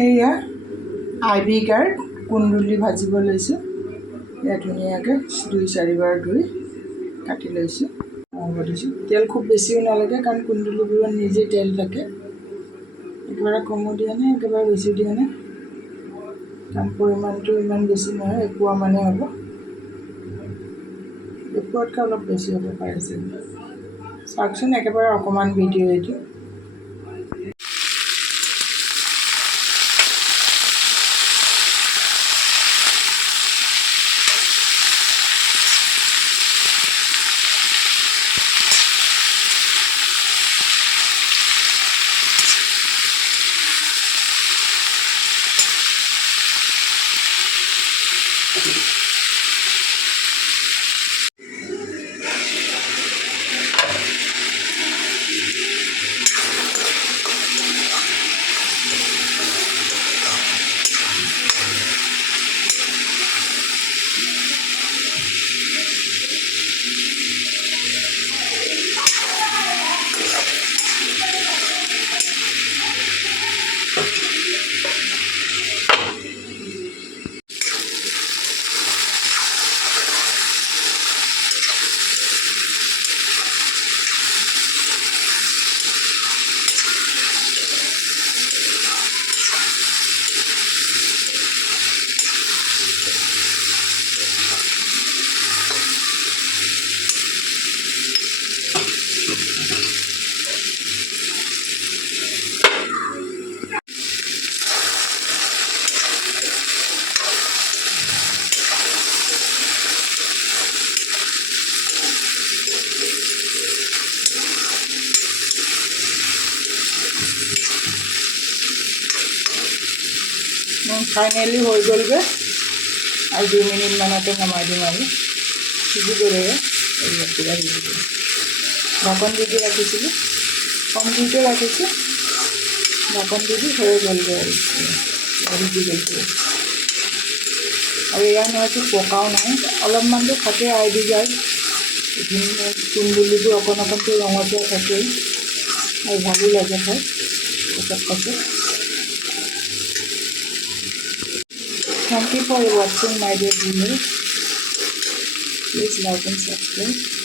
এয়া IB guard কুন্দুলি ভাজিব লৈছোঁ। এয়া ধুনীয়াকৈ 2-4বাৰ ধুই কাটি লৈছোঁ। দিছোঁ তেল খুব বেছিও নালাগে, কাৰণ কুন্দুলিবোৰত নিজে তেল থাকে। একেবাৰে কমো দিয়া নাই, একেবাৰে বেছি দিয়া নাই, কাৰণ পৰিমাণটো ইমান বেছি নহয়, এপোৱা মানে হ'ব। এপোৱাতকৈ অলপ বেছি হ'ব পাৰে চাগে। চাওকচোন, একেবাৰে অকণমান ভিডিঅ' এইটো। ফাইনেলি হৈ গ'লগৈ, আৰু 2 মিনিটমানতে নমাই দিম আৰু সিজি গ'লেৰে পুৰা সিজি গ'ল। ঢাকন দি ৰাখিছিলোঁ, কম জুইতে ৰাখিছোঁ, ঢাকন দি হৈ গ'লগৈ আৰু সিজি গ'লগৈ। আৰু এয়া নহয়তো পকাও নাই, অলপমানটো থাকে আইবি গাৰ্ড, কুন্দুলিবোৰ অকণ অকণটো ৰঙচুৱা থাকেই, আৰু ভালো লাগে খাই কচত। Thank you for watching my dear viewers. Please like and subscribe.